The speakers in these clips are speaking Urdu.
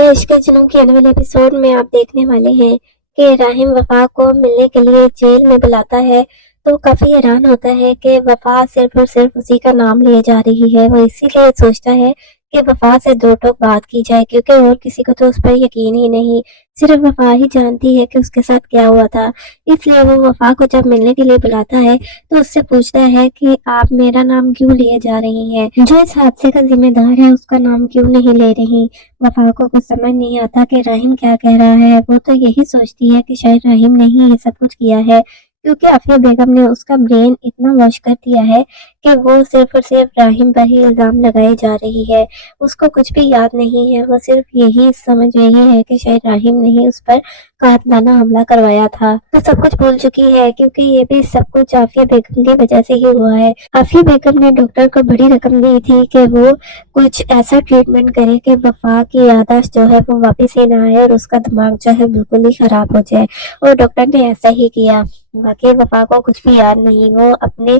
عشق کے جنوں کے آنے والے ایپیسوڈ میں آپ دیکھنے والے ہیں کہ راہم وفا کو ملنے کے لیے جیل میں بلاتا ہے تو کافی حیران ہوتا ہے کہ وفا صرف اور صرف اسی کا نام لیے جا رہی ہے۔ وہ اسی لیے سوچتا ہے کہ وفا سے دو ٹوک بات کی جائے، کیونکہ اور کسی کو تو اس پر یقین ہی نہیں، صرف وفا ہی جانتی ہے کہ اس کے ساتھ کیا ہوا تھا۔ اس لیے وہ وفا کو جب ملنے کے لیے بلاتا ہے تو اس سے پوچھتا ہے کہ آپ میرا نام کیوں لیے جا رہی ہیں، جو اس حادثے کا ذمہ دار ہے اس کا نام کیوں نہیں لے رہی۔ وفا کو کچھ سمجھ نہیں آتا کہ راہم کیا کہہ رہا ہے۔ وہ تو یہی سوچتی ہے کہ شاید راہم نے ہی یہ سب کچھ کیا ہے، کیونکہ عافیہ بیگم نے اس کا برین اتنا واش کر دیا ہے کہ وہ صرف اور صرف راہم پر ہی الزام لگائے جا رہی ہے۔ اس کو کچھ بھی یاد نہیں ہے، وہ صرف یہی سمجھ رہی ہے کہ شاید راہم نے ہی اس پر قاتلانہ حملہ کروایا تھا۔ وہ سب کچھ بھول چکی ہے، کیونکہ یہ بھی سب کچھ عافیہ بیگم کی وجہ سے ہی ہوا ہے۔ عافیہ بیگم نے ڈاکٹر کو بڑی رقم دی تھی کہ وہ کچھ ایسا ٹریٹمنٹ کرے کہ وفا کی یادداشت جو ہے وہ واپس ہی نہ آئے اور اس کا دماغ جو ہے بالکل ہی خراب ہو جائے، اور ڈاکٹر نے ایسا ہی کیا۔ باقی وفا کو کچھ بھی یاد نہیں، وہ اپنے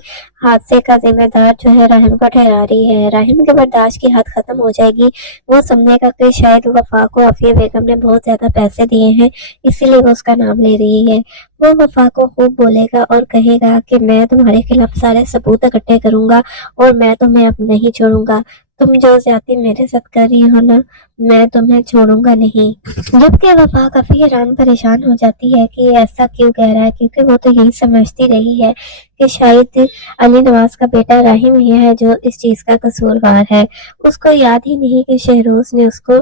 حادثے کا ذمہ دار جو ہے راہم کو ٹھہرا رہی ہے۔ راہم کے برداشت کی حد ختم ہو جائے گی، وہ سمجھے گا کہ شاید وفا کو عافیہ بیگم نے بہت زیادہ پیسے دیے ہیں، اسی لیے وہ اس کا نام لے رہی ہے۔ وہ وفا کو خوب بولے گا اور کہے گا کہ میں تمہارے خلاف سارے ثبوت اکٹھے کروں گا اور میں تمہیں اب نہیں چھوڑوں گا، تم جو زیادتی میرے ساتھ کر رہی ہو نا، میں تمہیں چھوڑوں گا نہیں۔ جبکہ وفا کافی حیران پریشان ہو جاتی ہے کہ یہ ایسا کیوں کہہ رہا ہے، کیونکہ وہ تو یہی سمجھتی رہی ہے کہ شاید علی نواز کا بیٹا راہم ہی ہے جو اس چیز کا قصوروار ہے۔ اس کو یاد ہی نہیں کہ شہروز نے اس کو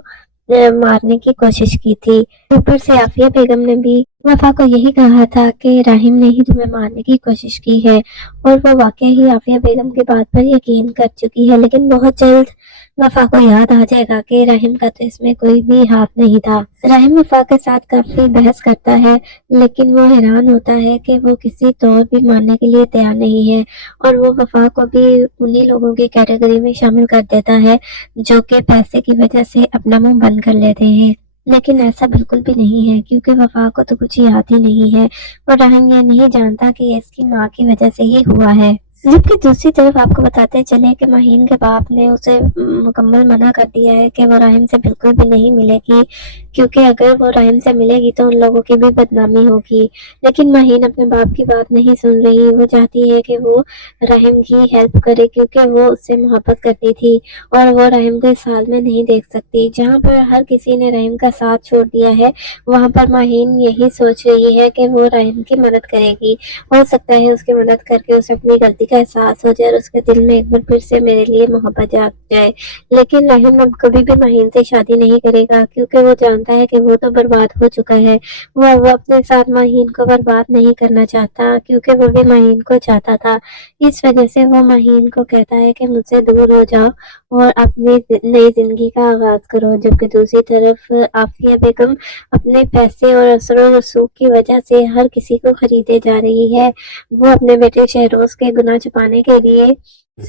مارنے کی کوشش کی تھی۔ اوپر سے عافیہ بیگم نے بھی وفا کو یہی کہا تھا کہ راہم نے ہی تمہیں مارنے کی کوشش کی ہے، اور وہ واقعی ہی عافیہ بیگم کی بات پر یقین کر چکی ہے۔ لیکن بہت جلد وفا کو یاد آ جائے گا کہ راہم کا تو اس میں کوئی بھی ہاتھ نہیں تھا۔ راہم وفا کے ساتھ کافی بحث کرتا ہے، لیکن وہ حیران ہوتا ہے کہ وہ کسی طور بھی ماننے کے لیے تیار نہیں ہے، اور وہ وفا کو بھی انہی لوگوں کی کیٹیگری میں شامل کر دیتا ہے جو کہ پیسے کی وجہ سے اپنا منہ بند کر لیتے ہیں۔ لیکن ایسا بالکل بھی نہیں ہے، کیونکہ وفا کو تو کچھ یاد ہی نہیں ہے، اور راہم یہ نہیں جانتا کہ یہ اس کی ماں کی وجہ سے ہی ہوا ہے۔ جبکہ دوسری طرف آپ کو بتاتے چلیں کہ مہین کے باپ نے اسے مکمل منع کر دیا ہے کہ وہ راہم سے بالکل بھی نہیں ملے گی، کیونکہ اگر وہ راہم سے ملے گی تو ان لوگوں کی بھی بدنامی ہوگی۔ لیکن مہین اپنے باپ کی بات نہیں سن رہی، وہ چاہتی ہے کہ وہ راہم کی ہیلپ کرے، کیونکہ وہ اس سے محبت کرتی تھی اور وہ راہم کو اس حال میں نہیں دیکھ سکتی۔ جہاں پر ہر کسی نے راہم کا ساتھ چھوڑ دیا ہے، وہاں پر مہین یہی سوچ رہی ہے کہ وہ راہم کی مدد کرے گی۔ ہو سکتا ہے اس کی مدد کر کے اسے اپنی غلطی کا احساس ہو جائے اور اس کے دل میں ایک بار پھر سے میرے لیے محبت جاگ جائے۔ لیکن راہم اب کبھی بھی مہین سے شادی نہیں کرے گا، کیونکہ وہ جانتا ہے کہ وہ تو برباد ہو چکا ہے۔ وہ اپنے ساتھ مہین کو برباد نہیں کرنا چاہتا، کیونکہ وہ بھی مہین کو چاہتا تھا۔ اس وجہ سے وہ مہین کو کہتا ہے کہ مجھ سے دور ہو جاؤ اور اپنی نئی زندگی کا آغاز کرو۔ جبکہ دوسری طرف عافیہ بیگم اپنے پیسے اور اثر و رسوخ کی وجہ سے ہر کسی کو خریدے جا رہی ہے۔ وہ اپنے بیٹے شہروز کے گناہ چھپانے کے لیے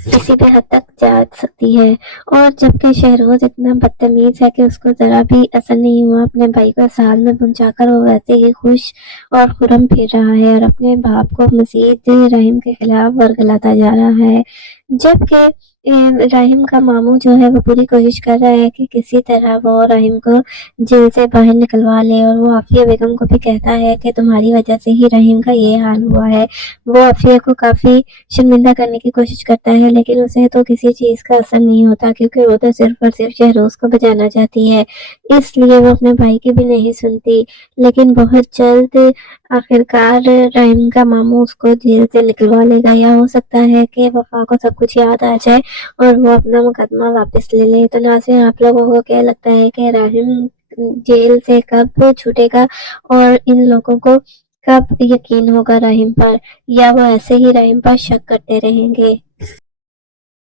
کسی بھی حد تک جا سکتی ہے، اور جبکہ شہروز اتنا بدتمیز ہے کہ اس کو ذرا بھی اثر نہیں ہوا اپنے بھائی کو اس حال میں پہنچا کر، وہ ویسے ہی خوش اور خرم پھر رہا ہے اور اپنے باپ کو مزید راہم کے خلاف ورگلاتا جا رہا ہے۔ جبکہ راہم کا ماموں جو ہے وہ پوری کوشش کر رہا ہے کہ کسی طرح وہ راہم کو جیل سے باہر نکلوا لے، اور وہ عافیہ بیگم کو بھی کہتا ہے کہ تمہاری وجہ سے ہی راہم کا یہ حال ہوا ہے۔ وہ عافیہ کو کافی شرمندہ کرنے کی کوشش کرتا ہے، لیکن اسے تو کسی چیز کا اثر نہیں ہوتا، کیونکہ وہ تو صرف اور صرف شہروز کو بچانا چاہتی ہے، اس لیے وہ اپنے بھائی کی بھی نہیں سنتی۔ لیکن بہت جلد آخرکار راہم کا ماموں اس کو جیل سے نکلوا لے گا، یا ہو سکتا ہے کہ وفا کو سب کچھ یاد آ جائے اور وہ اپنا مقدمہ واپس لے لے۔ تو ناظرین، آپ لوگوں کو کیا لگتا ہے کہ راہم جیل سے کب چھوٹے گا، اور ان لوگوں کو کب یقین ہوگا راہم پر، یا وہ ایسے ہی راہم پر شک کرتے رہیں گے؟